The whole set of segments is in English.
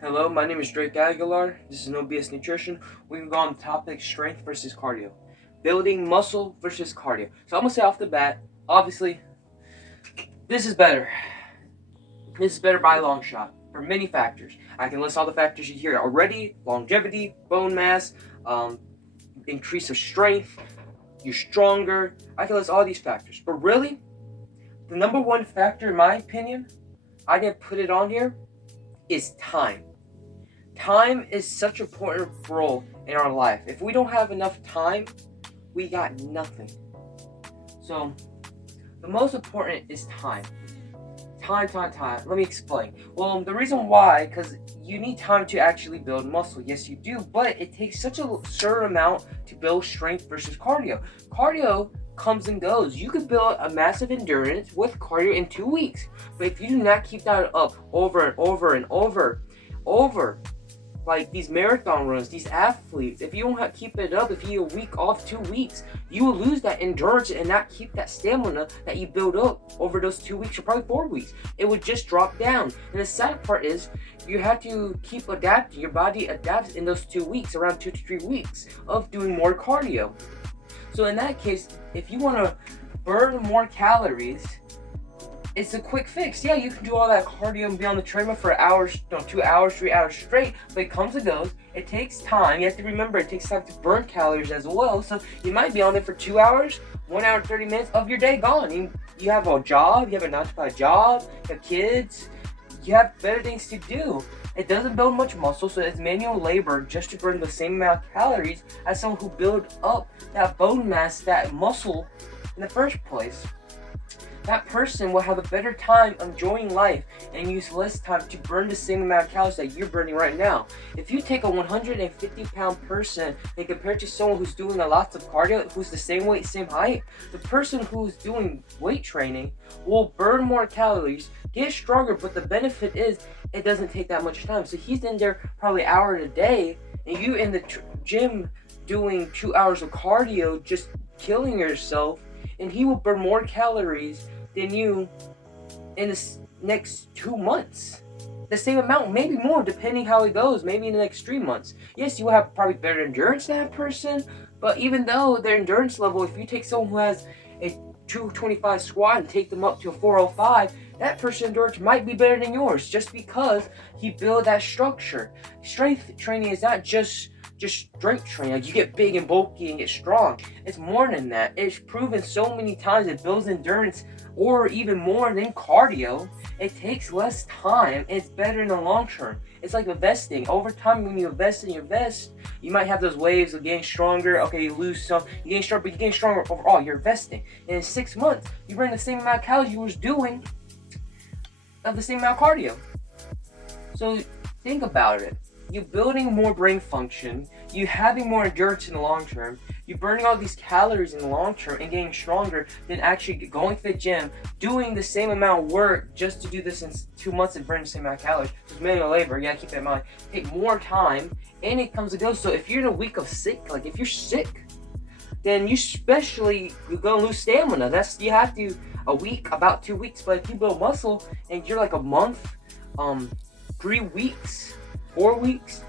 Hello, my name is Drake Aguilar. This is No BS Nutrition. We can go on the topic strength versus cardio. Building muscle versus cardio. So I'm going to say off the bat, obviously, this is better. This is better by a long shot for many factors. I can list all the factors you hear already: longevity, bone mass, increase of strength, you're stronger. I can list all these factors. But really, the number one factor, in my opinion, I didn't put it on here, is time. Time is such an important role in our life. If we don't have enough time, we got nothing. So, the most important is time. Time. Let me explain. Well, the reason why, because you need time to actually build muscle. Yes, you do, but it takes such a certain amount to build strength versus cardio. Cardio comes and goes. You could build a massive endurance with cardio in 2 weeks, but if you do not keep that up over and over, like these marathon runs, these athletes, if you don't keep it up, if you a week off, 2 weeks, you will lose that endurance and not keep that stamina that you build up over those 2 weeks or probably 4 weeks. It would just drop down. And the sad part is you have to keep adapting. Your body adapts in those 2 weeks, around 2 to 3 weeks of doing more cardio. So in that case, if you want to burn more calories, it's a quick fix. Yeah, you can do all that cardio and be on the treadmill for hours, 2 hours, 3 hours straight, but it comes and goes. It takes time. You have to remember it takes time to burn calories as well. So you might be on there for 2 hours, 1 hour, 30 minutes of your day gone. You have a job, you have a 9 to 5 job, you have kids, you have better things to do. It doesn't build much muscle, so it's manual labor just to burn the same amount of calories as someone who built up that bone mass, that muscle in the first place. That person will have a better time enjoying life and use less time to burn the same amount of calories that you're burning right now. If you take a 150-pound person and compare it to someone who's doing a lot of cardio, who's the same weight, same height, the person who's doing weight training will burn more calories, get stronger, but the benefit is it doesn't take that much time. So he's in there probably an hour a day, and you in the gym doing 2 hours of cardio, just killing yourself, and he will burn more calories than you in the next 2 months. The same amount, maybe more, depending how it goes, maybe in the next 3 months. Yes, you will have probably better endurance than that person, but even though their endurance level, if you take someone who has a 225 squat and take them up to a 405, that person's endurance might be better than yours just because he built that structure. Strength training is not just strength training, like you get big and bulky and get strong. It's more than that. It's proven so many times it builds endurance, or even more than cardio. It takes less time and it's better in the long term. It's like investing. Over time, when you invest, you might have those waves of getting stronger. Okay, you lose some, you gain stronger, but you gain stronger overall. You're investing. And in 6 months, you burn the same amount of calories you was doing of the same amount of cardio. So think about it. You're building more brain function, you having more endurance in the long term, you're burning all these calories in the long term and getting stronger than actually going to the gym, doing the same amount of work just to do this in 2 months and burn the same amount of calories. It's manual labor, you gotta keep that in mind. Take more time, and it comes and goes. So if you're in a week of sick, like if you're sick, then you're gonna lose stamina. You have to a week, about 2 weeks. But if you build muscle and you're like a month, 3 weeks, 4 weeks,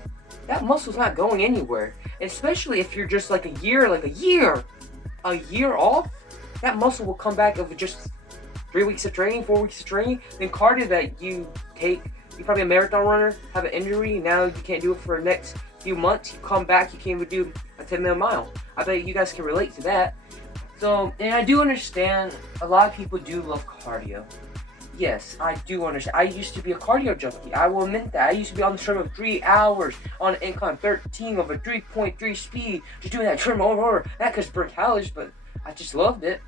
that muscle's not going anywhere. Especially if you're just like a year off, that muscle will come back over just 3 weeks of training, 4 weeks of training. Then cardio that you take, you're probably a marathon runner, have an injury, now you can't do it for the next few months. You come back, you can't even do a 10-minute mile. I bet you guys can relate to that. So, and I do understand a lot of people do love cardio. Yes, I do understand. I used to be a cardio junkie. I will admit that. I used to be on the treadmill for 3 hours on an incline 13 of a 3.3 speed, just doing that treadmill over. Not because for calories, but I just loved it.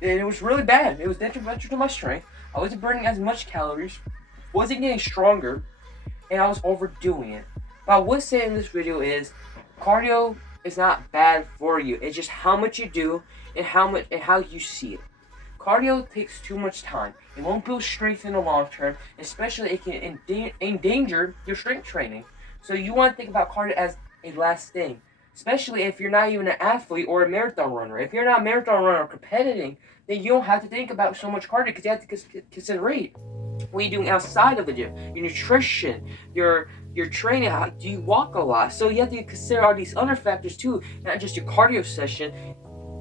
And it was really bad. It was detrimental to my strength. I wasn't burning as much calories, wasn't getting stronger, and I was overdoing it. But I would say in this video is cardio is not bad for you. It's just how much you do and how you see it. Cardio takes too much time. It won't build strength in the long term, especially it can endanger your strength training. So you want to think about cardio as a last thing, especially if you're not even an athlete or a marathon runner. If you're not a marathon runner or competing, then you don't have to think about so much cardio because you have to consider what you're doing outside of the gym, your nutrition, your your training, do you walk a lot? So you have to consider all these other factors too, not just your cardio session.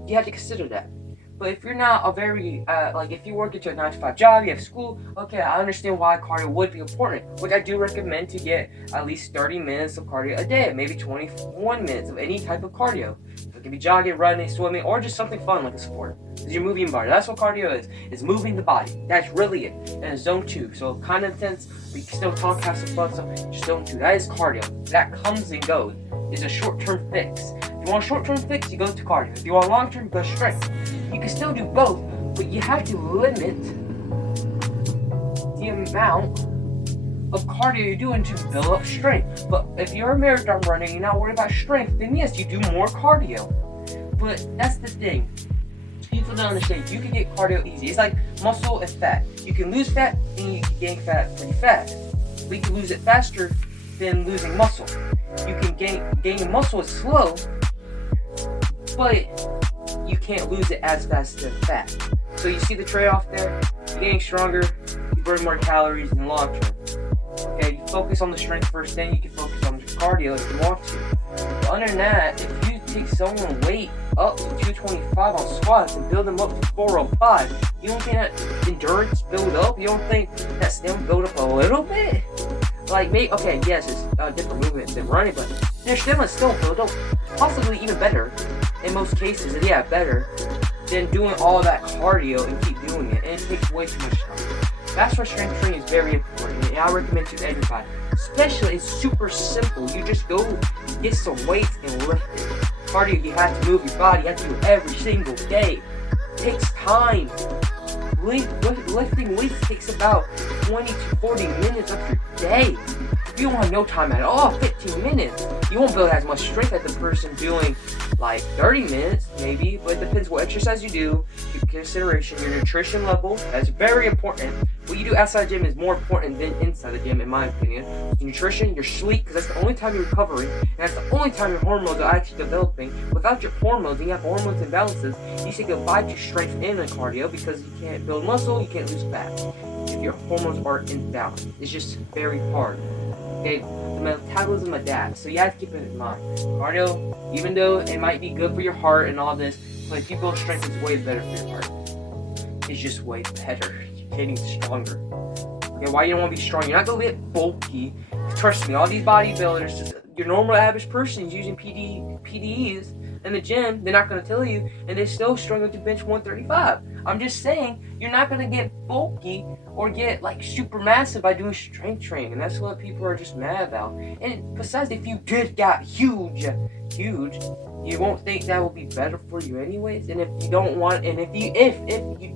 You have to consider that. But if you're not a very, if you work into a 9-to-5 job, you have school, okay, I understand why cardio would be important, which I do recommend to get at least 30 minutes of cardio a day, maybe 21 minutes of any type of cardio. So it can be jogging, running, swimming, or just something fun like a sport. Because you're moving your body. That's what cardio is. It's moving the body. That's really it. And it's zone 2. So kind of intense, but you can still talk, have some fun, so just zone 2. That is cardio. That comes and goes. It's a short-term fix. If you want a short-term fix, you go to cardio. If you want long-term, you go strength. You can still do both, but you have to limit the amount of cardio you're doing to build up strength. But if you're a marathon runner and you're not worried about strength, then yes, you do more cardio. But that's the thing. People don't understand. You can get cardio easy. It's like muscle and fat. You can lose fat and you can gain fat pretty fast. But you can lose it faster than losing muscle. You can gain muscle is slow, but you can't lose it as fast as fat. So you see the trade-off there? You're getting stronger, you burn more calories in the long term. Okay, you focus on the strength first, then you can focus on the cardio if you want to. But other than that, if you take someone's weight up to 225 on squats and build them up to 405, you don't think that endurance build up? You don't think that stamina build up a little bit? Like, maybe, okay, yes, it's a different movement than running, but their stamina still build up, possibly even better. In most cases, yeah, better than doing all that cardio and keep doing it, and it takes way too much time. That's why strength training is very important, and I recommend to everybody. Especially, it's super simple. You just go get some weights and lift it. Cardio, you have to move your body. You have to do it every single day. It takes time. Lifting weights takes about 20 to 40 minutes of your day. If you don't have no time at all, 15 minutes, you won't build as much strength as the person doing like 30 minutes maybe, but it depends what exercise you do. Keep consideration your nutrition level. That's very important. What you do outside the gym is more important than inside the gym, in my opinion. Your nutrition, your sleep, because that's the only time you're recovering, and that's the only time your hormones are actually developing. Without your hormones, and you have hormones imbalances, you say goodbye to strength and the cardio because you can't build muscle, you can't lose fat. If your hormones are imbalanced, it's just very hard. Okay, the metabolism adapts, so you have to keep it in mind. Cardio, even though it might be good for your heart and all this, but if you build strength, it's way better for your heart. It's just way better. You're getting stronger. Okay, why you don't want to be strong? You're not gonna get bulky. Trust me, all these bodybuilders, just your normal average person is using PDEs in the gym. They're not gonna tell you, and they're still struggling to bench 135. I'm just saying, you're not gonna get bulky or get like super massive by doing strength training, and that's what people are just mad about. And besides, if you did got huge, you won't think that will be better for you anyways. And if you don't want, and if you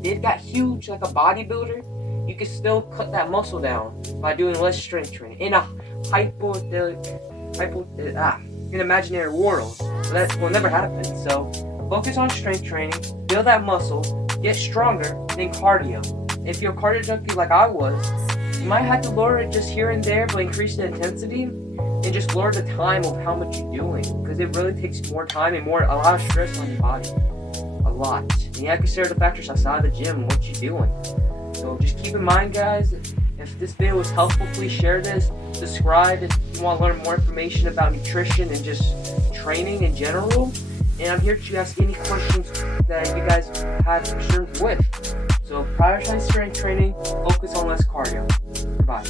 did got huge like a bodybuilder, you can still cut that muscle down by doing less strength training in a in an imaginary world. That will never happen. So focus on strength training, build that muscle, get stronger, then cardio. If you're a cardio junkie like I was, you might have to lower it just here and there, but increase the intensity and just lower the time of how much you're doing, because it really takes more time and a lot of stress on your body. A lot. And you have to consider the factors outside the gym and what you're doing. So just keep in mind, guys, if this video was helpful, please share this, subscribe if you want to learn more information about nutrition and just training in general. And I'm here to ask any questions that you guys have concerns with. So prioritize strength training, focus on less cardio. Goodbye.